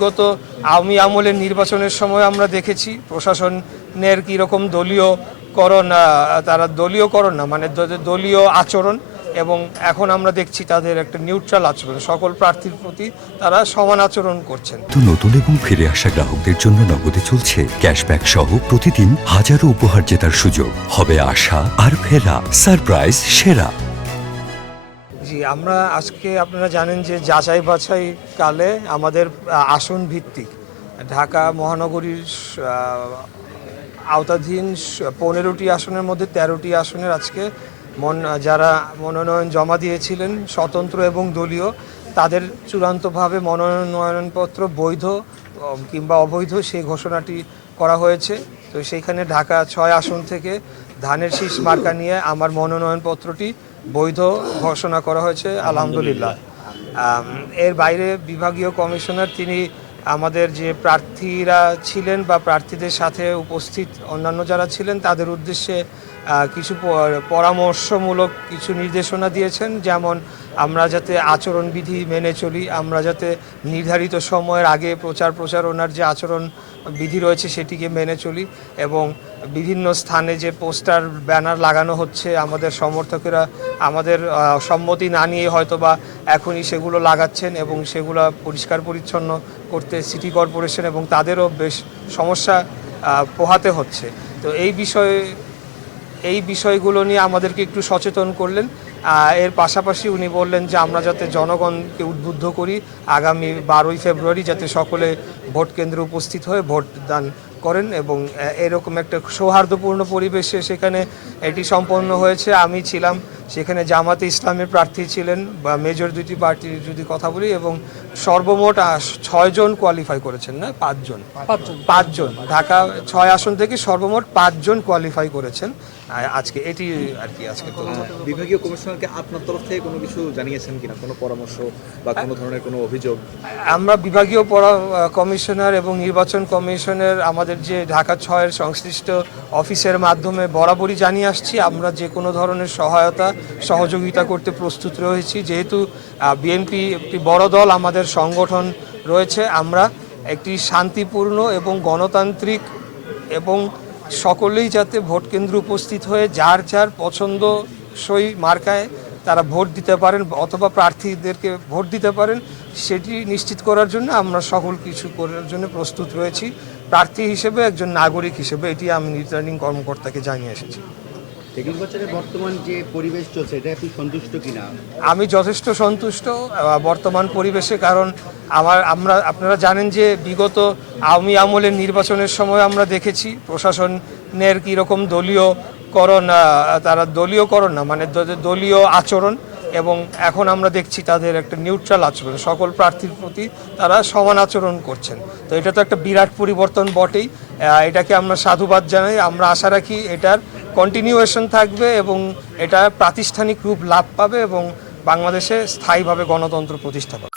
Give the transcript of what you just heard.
বিগত আওয়ামী আমলের নির্বাচনের সময় আমরা দেখেছি প্রশাসনের কীরকম দলীয়করণ, তারা দলীয়করণ না মানে দলীয় আচরণ, এবং এখন আমরা দেখছি তাদের একটা নিউট্রাল আচরণ, সকল প্রার্থীর প্রতি তারা সমান আচরণ করছেন। তো নতুন এবং ফিরে আসা গ্রাহকদের জন্য নগদে চলছে ক্যাশব্যাক সহ প্রতিদিন হাজারো উপহার জেতার সুযোগ। হবে আশা আর ফেরা, সারপ্রাইজ সেরা। জি, আমরা আজকে আপনারা জানেন যে যাচাই বাছাই কালে আমাদের আসন ভিত্তিক ঢাকা মহানগরীর আওতাধীন 15টি আসনের মধ্যে 13টি আসনের আজকে যারা মনোনয়ন জমা দিয়েছিলেন স্বতন্ত্র এবং দলীয়, তাদের চূড়ান্তভাবে মনোনয়নপত্র বৈধ কিংবা অবৈধ সেই ঘোষণাটি করা হয়েছে। তো সেইখানে ঢাকা 6 আসন থেকে ধানের শীষ মার্কা নিয়ে আমার মনোনয়নপত্রটি বৈধ ঘোষণা করা হয়েছে, আলহামদুলিল্লাহ। এর বাইরে বিভাগীয় কমিশনার তিনি আমাদের যে প্রার্থীরা ছিলেন বা প্রার্থীদের সাথে উপস্থিত অন্যান্য যারা ছিলেন তাদের উদ্দেশ্যে কিছু পরামর্শমূলক কিছু নির্দেশনা দিয়েছেন, যেমন আমরা যাতে আচরণবিধি মেনে চলি, আমরা যাতে নির্ধারিত সময়ের আগে প্রচারণার যে আচরণ বিধি রয়েছে সেটিকে মেনে চলি, এবং বিভিন্ন স্থানে যে পোস্টার ব্যানার লাগানো হচ্ছে আমাদের সমর্থকেরা আমাদের সম্মতি না নিয়ে হয়তো বা এখনই সেগুলো লাগাচ্ছেন, এবং সেগুলো পরিষ্কার পরিচ্ছন্ন করতে সিটি কর্পোরেশন এবং তাদেরও বেশ সমস্যা পোহাতে হচ্ছে। তো এই বিষয়গুলো নিয়ে আমাদেরকে একটু সচেতন করলেন। এর পাশাপাশি উনি বললেন যে আমরা যাতে জনগণকে উদ্বুদ্ধ করি আগামী 12ই ফেব্রুয়ারি যাতে সকলে ভোট কেন্দ্রে উপস্থিত হয়ে ভোট দান করেন, এবং এরকম একটা সৌহার্দ্যপূর্ণ পরিবেশে সেখানে এটি সম্পন্ন হয়েছে। আমি ছিলাম সেখানে, জামাতে ইসলামের প্রার্থী ছিলেন বা মেজর দুইটি পার্টির যদি কথা বলি, এবং সর্বমোট 6 জন কোয়ালিফাই করেছেন, না 5 জন ঢাকা 6 আসন থেকে সর্বমোট 5 জন কোয়ালিফাই করেছেন আজকে। এটি আর কি আজকে তথ্য। বিভাগীয় কমিশনারকে আপনার তরফ থেকে কোনো কিছু জানিয়েছেন কিনা, কোনো পরামর্শ বা কোনো ধরনের কোনো অভিযোগ? আমরা বিভাগীয় কমিশনার এবং নির্বাচন কমিশনের আমাদের যে ঢাকা 6-এর সংশ্লিষ্ট অফিসের মাধ্যমে বরাবরই জানিয়ে আসছি আমরা যে কোনো ধরনের সহযোগিতা করতে প্রস্তুত রয়েছি। যেহেতু বিএনপি একটি বড় দল, আমাদের সংগঠন রয়েছে, আমরা একটি শান্তিপূর্ণ এবং গণতান্ত্রিক এবং সকলেই যাতে ভোট কেন্দ্রে উপস্থিত হয়ে যার যার পছন্দসই মার্কায় তারা ভোট দিতে পারেন অথবা প্রার্থীদেরকে ভোট দিতে পারেন, সেটি নিশ্চিত করার জন্য আমরা সকল কিছু করার জন্য প্রস্তুত রয়েছি। প্রার্থী হিসেবে, একজন নাগরিক হিসেবে এটি আমি রিটার্নিং কর্মকর্তাকে জানিয়ে এসেছি। নির্বাচনের বর্তমান যে পরিবেশ চলছে এটা আপনি সন্তুষ্ট কিনা? আমি যথেষ্ট সন্তুষ্ট বর্তমান পরিবেশে, কারণ আপনারা জানেন যে বিগত আওয়ামী আমলের নির্বাচনের সময় আমরা দেখেছি প্রশাসনের কীরকম দলীয়করণ, তারা দলীয়করণ না মানে দলীয় আচরণ, এবং এখন আমরা দেখছি তাদের একটা নিউট্রাল আচরণ, সকল প্রার্থীর প্রতি তারা সমান আচরণ করছেন। তো এটা তো একটা বিরাট পরিবর্তন বটেই, এটাকে আমরা সাধুবাদ জানাই। আমরা আশা রাখি এটার কন্টিনিউয়েশন থাকবে এবং এটা প্রাতিষ্ঠানিক রূপ লাভ পাবে এবং বাংলাদেশে স্থায়ীভাবে গণতন্ত্র প্রতিষ্ঠা পাবে।